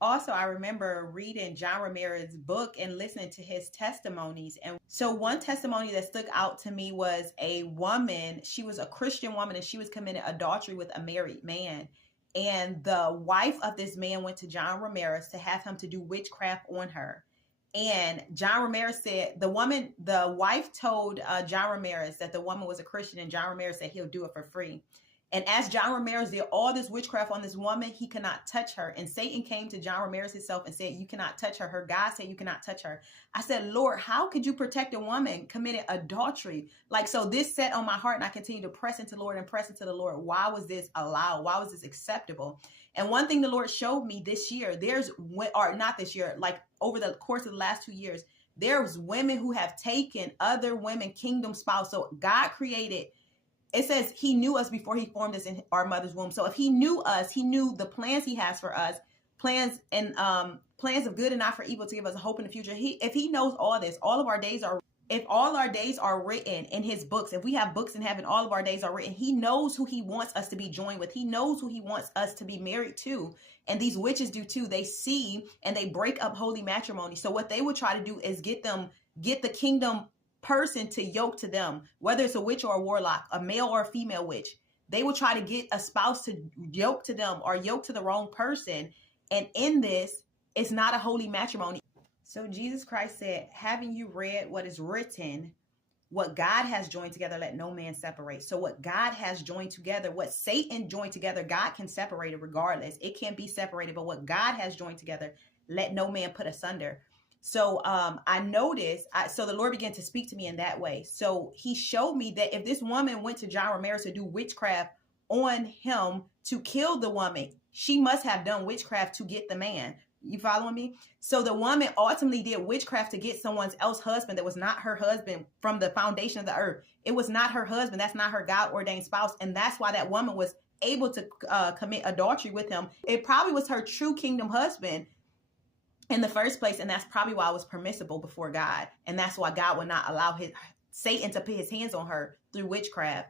Also, I remember reading John Ramirez's book and listening to his testimonies. And so, one testimony that stuck out to me was a woman. She was a Christian woman and she was committing adultery with a married man. And the wife of this man went to John Ramirez to have him to do witchcraft on her. And John Ramirez said the wife told John Ramirez that the woman was a Christian, and John Ramirez said he'll do it for free. And as John Ramirez did all this witchcraft on this woman, he cannot touch her. And Satan came to John Ramirez himself and said, you cannot touch her. Her God said you cannot touch her. I said, Lord, how could you protect a woman committing adultery? Like, so this set on my heart, and I continue to press into the Lord and press into the Lord. Why was this allowed? Why was this acceptable? And one thing the Lord showed me this year, or not this year, like over the course of the last 2 years, there's women who have taken other women kingdom spouse. So God created, it says he knew us before he formed us in our mother's womb. So if he knew us, he knew the plans he has for us, plans of good and not for evil, to give us a hope in the future. If he knows all this, if all our days are written in his books, if we have books in heaven, all of our days are written. He knows who he wants us to be joined with. He knows who he wants us to be married to. And these witches do too. They see and they break up holy matrimony. So what they would try to do is get the kingdom person to yoke to them, whether it's a witch or a warlock, a male or a female witch. They will try to get a spouse to yoke to them or yoke to the wrong person. And in this, it's not a holy matrimony. So Jesus Christ said, having you read what is written, what God has joined together, let no man separate. So what God has joined together, what Satan joined together, God can separate it regardless. It can't be separated, but what God has joined together, let no man put asunder. So I noticed, so the Lord began to speak to me in that way. So he showed me that if this woman went to John Ramirez to do witchcraft on him to kill the woman, she must have done witchcraft to get the man. You following me? So the woman ultimately did witchcraft to get someone else's husband that was not her husband from the foundation of the earth. It was not her husband. That's not her God ordained spouse. And that's why that woman was able to commit adultery with him. It probably was her true kingdom husband in the first place. And that's probably why it was permissible before God. And that's why God would not allow Satan to put his hands on her through witchcraft.